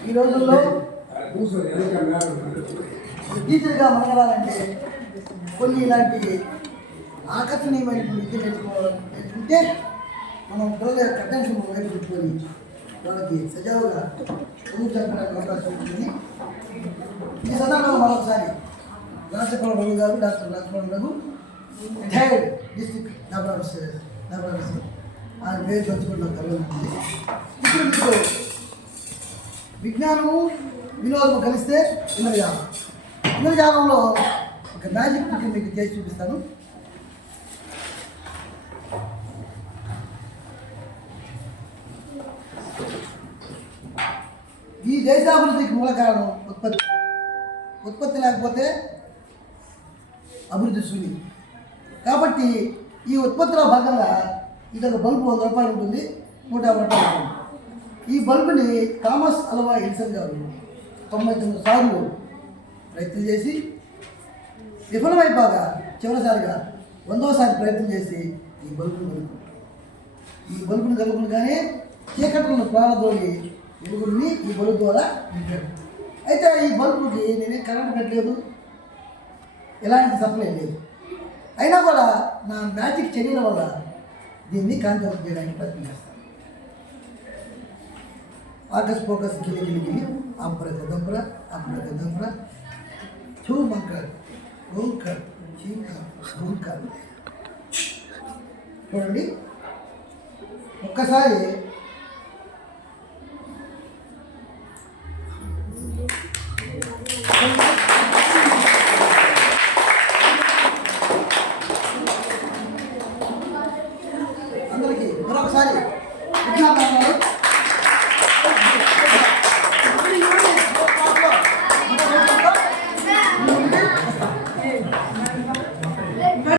ఈ రోజుల్లో టీచర్గా మనగలాలంటే కొన్ని ఇలాంటి ఆకర్షణీయమైన విద్య నేర్చుకోవడం నేర్చుకుంటే మనం పిల్లల యొక్క అటెన్షన్ మన వైపు పెట్టుకొని వాళ్ళకి సజావుగా చదువు చెప్పడానికి అవకాశం ఉంటుంది. ఈ సందర్భంలో మరొకసారి రాష్ట్రపతి రఘు గారు doctor Rajpal Raghu retired district double officer ఆయన పేరు పంచుకుంటున్న గర్వం ఇప్పుడు మీకు విజ్ఞానము వినోదము కలిస్తే ఇంద్రజాలం ఇంద్రజాలంలో ఒక మ్యాజిక్ ట్రిక్ మీకు చేసి చూపిస్తాను. ఈ దేశాభివృద్ధికి మూల కారణం ఉత్పత్తి. ఉత్పత్తి లేకపోతే అభివృద్ధి శూన్యం కాబట్టి ఈ ఉత్పత్తిలో భాగంగా ఇది ఒక బల్బు వంద రూపాయలు ఉంటుంది నూట యాభై రూపాయలు ఉంటుంది. ఈ బల్బుని థామస్ అలవా ఎడిసన్ గారు తొంభై తొమ్మిది సార్లు ప్రయత్నం చేసి విఫలమైపోగా చివరిసారిగా వందోసారి ప్రయత్నం చేసి ఈ బల్బును కనుక్కున్నాడు ఈ బల్బును కనుక్కునగానే చీకట్లను ప్రాణదోడి వెలుగుని ఈ బల్బు ద్వారా నింపాడు అయితే ఈ బల్బుకి నేనే కరెంట్ పెట్టలేదు. ఎలాంటి సప్లై లేదు. అయినా కూడా నా మ్యాజిక్ చర్యల వల్ల దీన్ని కాంతివంతం చేయడానికి ప్రయత్నం చేస్తాను. वाटच फोकस केली गेली गेली आमपर कदंबर आमपर पर छू मकर ఓంకర్ చీంకర్ कर చూడండి ఒక్కసారి అందరికీ మరొకసారి విజ్ఞాపనలు